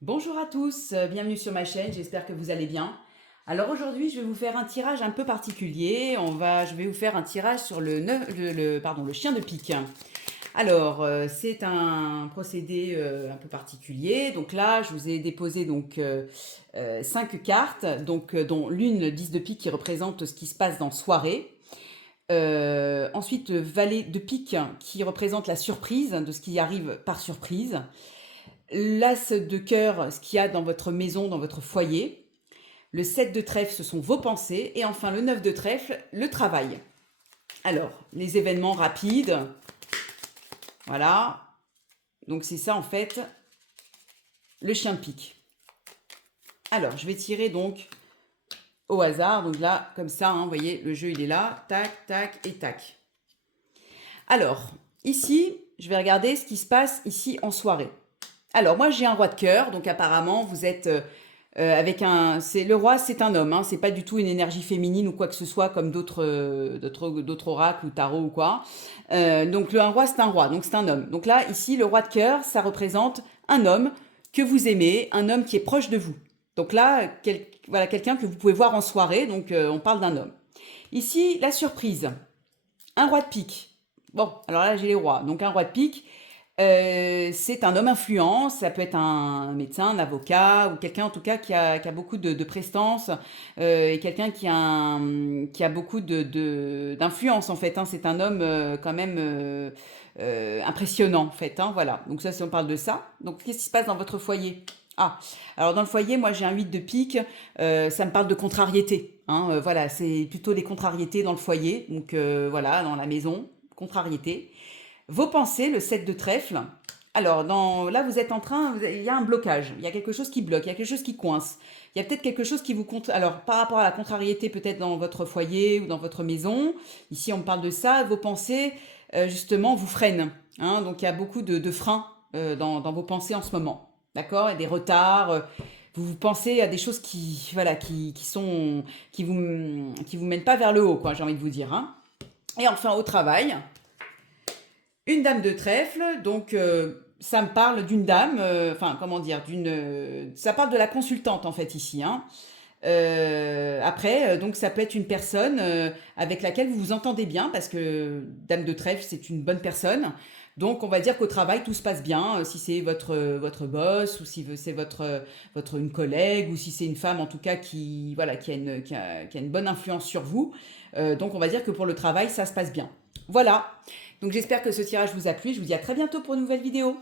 Bonjour à tous, bienvenue sur ma chaîne, j'espère que vous allez bien. Alors aujourd'hui, je vais vous faire un tirage un peu particulier. Je vais vous faire un tirage sur le chien de pique. Alors, c'est un procédé un peu particulier. Donc là, je vous ai déposé 5 cartes, dont l'une 10 de pique qui représente ce qui se passe dans soirée. Ensuite, valet de pique qui représente la surprise, de ce qui arrive par surprise. L'as de cœur, ce qu'il y a dans votre maison, dans votre foyer. Le 7 de trèfle, ce sont vos pensées. Et enfin, le 9 de trèfle, le travail. Alors, les événements rapides. Voilà. Donc, c'est ça, en fait, le chien de pique. Alors, je vais tirer donc au hasard. Donc là, comme ça, hein, vous voyez, le jeu, il est là. Tac, tac et tac. Alors, ici, je vais regarder ce qui se passe ici en soirée. Alors, moi, j'ai un roi de cœur. Donc, apparemment, vous êtes avec un... Le roi, c'est un homme. Hein, c'est pas du tout une énergie féminine ou quoi que ce soit comme d'autres oracles ou tarot ou quoi. Un roi, c'est un roi. Donc, c'est un homme. Donc là, ici, le roi de cœur, ça représente un homme que vous aimez, un homme qui est proche de vous. Donc là, voilà, quelqu'un que vous pouvez voir en soirée. Donc, on parle d'un homme. Ici, la surprise. Un roi de pique. Bon, alors là, j'ai les rois. Donc, un roi de pique, c'est un homme influent, ça peut être un médecin, un avocat, ou quelqu'un en tout cas qui a beaucoup de prestance, et quelqu'un qui a beaucoup d'influence en fait. Hein. C'est un homme quand même impressionnant en fait. Hein, voilà, donc ça, si on parle de ça. Donc, qu'est-ce qui se passe dans votre foyer? Ah, alors dans le foyer, moi j'ai un 8 de pique, ça me parle de contrariété. Hein, voilà, c'est plutôt les contrariétés dans le foyer, donc voilà, dans la maison, contrariété. Vos pensées, le 7 de trèfle. Alors, là, vous êtes il y a un blocage, il y a quelque chose qui bloque, il y a quelque chose qui coince. Il y a peut-être quelque chose qui vous compte. Alors, par rapport à la contrariété, peut-être dans votre foyer ou dans votre maison, ici on parle de ça, vos pensées, justement, vous freinent. Hein. Donc, il y a beaucoup de freins dans vos pensées en ce moment. D'accord? Et des retards. Vous pensez à des choses voilà, qui vous mènent pas vers le haut, quoi, j'ai envie de vous dire. Hein. Et enfin, au travail, une dame de trèfle, donc ça me parle d'une dame, enfin comment dire, ça parle de la consultante en fait ici. Hein. Après, donc ça peut être une personne avec laquelle vous vous entendez bien, parce que dame de trèfle, c'est une bonne personne. Donc on va dire qu'au travail, tout se passe bien, si c'est votre boss, ou si c'est une collègue, ou si c'est une femme en tout cas voilà, qui a une bonne influence sur vous. Donc on va dire que pour le travail, ça se passe bien. Voilà. Donc j'espère que ce tirage vous a plu. Je vous dis à très bientôt pour une nouvelle vidéo.